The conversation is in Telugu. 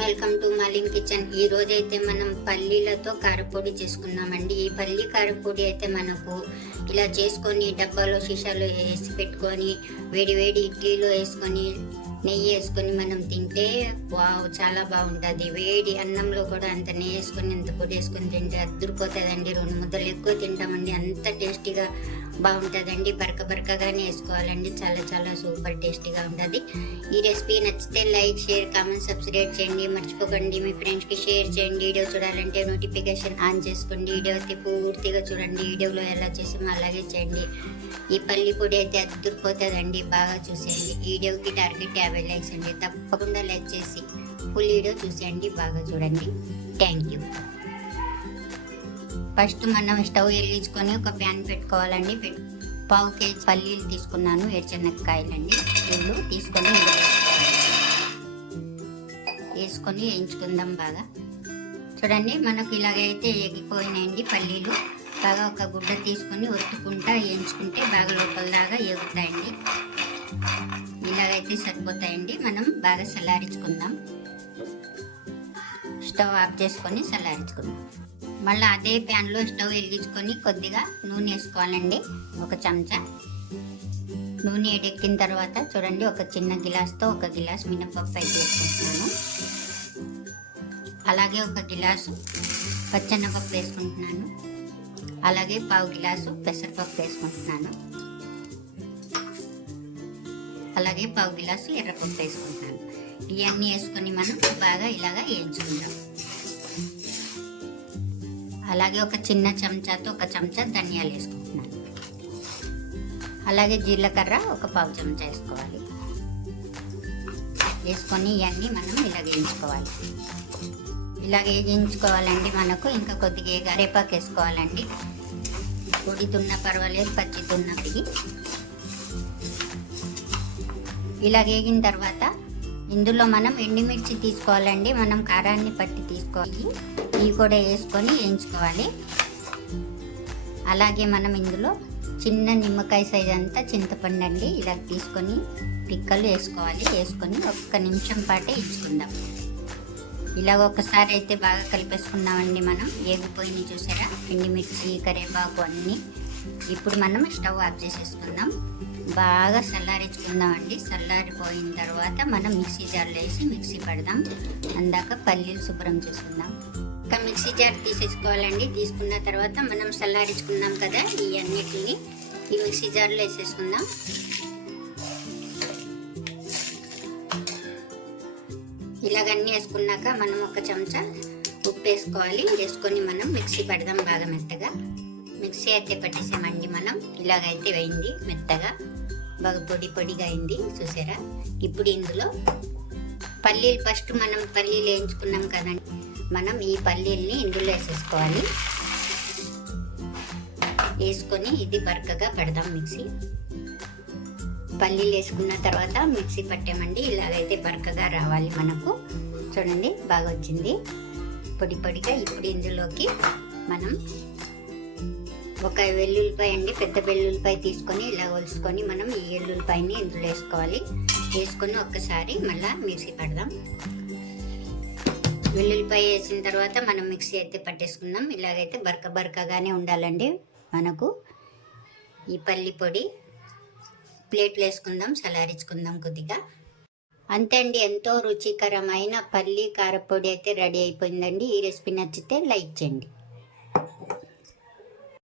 Welcome to మాలిన్ kitchen. ఈ రోజు అయితే మనం పల్లీలతో కారపొడి చేసుకున్నామండి. ఈ పల్లి కారపొడి అయితే మనకు ఇలా చేసుకొని డబ్బాలో షీషాలో వేసి పెట్టుకొని వేడి వేడి ఇడ్లీలో వేసుకొని నెయ్యి వేసుకొని మనం తింటే వావ్ చాలా బాగుంటుంది. వేడి అన్నంలో కూడా అంత నెయ్యి వేసుకొని అంత పొడి వేసుకొని తింటే అద్దరిపోతుందండి. 2 ముద్దలు ఎక్కువ తింటామండి, అంత టేస్టీగా బాగుంటుందండి. బరకగానే వేసుకోవాలండి, చాలా చాలా సూపర్ టేస్టీగా ఉంటుంది. ఈ రెసిపీ నచ్చితే లైక్, షేర్, కామెంట్, సబ్స్క్రైబ్ చేయండి. మర్చిపోకండి మీ ఫ్రెండ్స్కి షేర్ చేయండి. వీడియో చూడాలంటే నోటిఫికేషన్ ఆన్ చేసుకోండి. వీడియో అయితే పూర్తిగా చూడండి. వీడియోలో ఎలా చేసామో అలాగే చేయండి. ఈ పల్లి పొడి అయితే అద్దరిపోతుందండి, బాగా చూసేయండి. వీడియోకి టార్గెట్ 50 లైక్స్ అండి. తప్పకుండా లైక్ చేసి ఫుల్ వీడియో చూసేయండి, బాగా చూడండి. Thank you. ఫస్ట్ మనం స్టవ్ వెలిగించుకొని ఒక ప్యాన్ పెట్టుకోవాలండి. 1/2 కేజీ పల్లీలు తీసుకున్నాను, వేరుశనగకాయలండి. వీళ్ళు తీసుకొని వేసుకొని వేయించుకుందాం బాగా. చూడండి మనకు ఇలాగైతే ఎగిపోయినాయండి పల్లీలు. బాగా ఒక గుడ్డ తీసుకొని ఒత్తుకుంటా వేయించుకుంటే బాగా లోపల దాకా ఎగుతాయండి. ఇలాగైతే సరిపోతాయండి. మనం బాగా చల్లారించుకుందాం. స్టవ్ ఆఫ్ చేసుకొని చల్లారించుకుందాం. మళ్ళీ అదే ప్యాన్లో స్టవ్ వెలిగించుకొని కొద్దిగా నూనె వేసుకోవాలండి, 1 చెంచా. నూనె ఎడెక్కిన తర్వాత చూడండి ఒక చిన్న గిలాస్తో 1 గిలాస్ మినపప్పు అయితే వేసుకుంటున్నాను. అలాగే 1 గిలాసు పచ్చెనపప్పు వేసుకుంటున్నాను. అలాగే 1/2 గిలాసు పెసరపప్పు వేసుకుంటున్నాను. అలాగే 1/2 గిలాసు ఎర్రపప్పు వేసుకుంటున్నాను. ఇవన్నీ వేసుకొని మనం బాగా ఇలాగా వేయించుకుందాం. అలాగే ఒక చిన్న చెంచాతో 1 చెంచా ధనియాలు వేసుకుంటున్నాను. అలాగే జీలకర్ర 1/4 చెంచా వేసుకోవాలి. వేసుకొని ఇవన్నీ మనం ఇలాగ వేయించుకోవాలి. ఇలాగ వేయించుకోవాలండి. మనకు ఇంకా కొద్దిగా కరివేపాకు వేసుకోవాలండి. పొడి తున్న పర్వాలేదు, పచ్చి తున్నవి. ఇలా వేగిన తర్వాత ఇందులో మనం ఎండుమిర్చి తీసుకోవాలండి. మనం కారాన్ని పట్టి తీసుకోవాలి. ఇవి కూడా వేసుకొని వేయించుకోవాలి. అలాగే మనం ఇందులో చిన్న నిమ్మకాయ సైజ్ అంతా చింతపండు అండి ఇలా తీసుకొని పిక్కలు వేసుకోవాలి. వేసుకొని 1 నిమిషం పాటే ఇచ్చుకుందాం. ఇలా ఒకసారి అయితే బాగా కలిపేసుకున్నామండి. మనం ఏగిపోయినాయి చూసారా, ఎండుమిర్చి, కరివేపాకు అన్నీ. ఇప్పుడు మనం స్టవ్ ఆఫ్ చేసేసుకుందాం. బాగా చల్లారించుకుందామండి. చల్లారిపోయిన తర్వాత మనం మిక్సీ జార్లో వేసి మిక్సీ పడదాం. అందాక పల్లీలు శుభ్రం చేసుకుందాం. ఒక మిక్సీ జార్ తీసేసుకోవాలండి. తీసుకున్న తర్వాత మనం చల్లారించుకుందాం కదా, ఇవన్నిటిని ఈ మిక్సీ జార్లో వేసేసుకుందాం. ఇలాగన్నీ వేసుకున్నాక మనం 1 చెంచా ఉప్పు వేసుకోవాలి. వేసుకొని మనం మిక్సీ పడదాం బాగా మెత్తగా. మిక్సీ అయితే పట్టేసామండి మనం. ఇలాగైతే వేయింది మెత్తగా, బాగా పొడిగా అయింది చూసారా. ఇప్పుడు ఇందులో పల్లీలు, ఫస్ట్ మనం పల్లీలు వేయించుకున్నాం కదండి, మనం ఈ పల్లీల్ని ఇందులో వేసేసుకోవాలి. వేసుకొని ఇది బరకగా పడదాం మిక్సీ. పల్లీలు వేసుకున్న తర్వాత మిక్సీ పట్టామండి. ఇలాగైతే బరకగా రావాలి మనకు. చూడండి బాగా వచ్చింది పొడిగా. ఇప్పుడు ఇందులోకి మనం 1 వెల్లుల్లిపాయ అండి, పెద్ద వెల్లుల్లిపాయ తీసుకొని ఇలా ఒలుసుకొని మనం ఈ వెల్లుల్లిపాయని ఇందులో వేసుకోవాలి. వేసుకొని ఒక్కసారి మళ్ళీ మిక్సీ పడదాం. వెల్లుల్లిపాయ వేసిన తర్వాత మనం మిక్సీ అయితే పట్టేసుకుందాం. ఇలాగైతే బరకగానే ఉండాలండి మనకు ఈ పల్లి పొడి. ప్లేట్లు వేసుకుందాం, చల్లారించుకుందాం కొద్దిగా. అంతే అండి, ఎంతో రుచికరమైన పల్లి కారపొడి అయితే రెడీ అయిపోయిందండి. ఈ రెసిపీ నచ్చితే లైక్ చేయండి.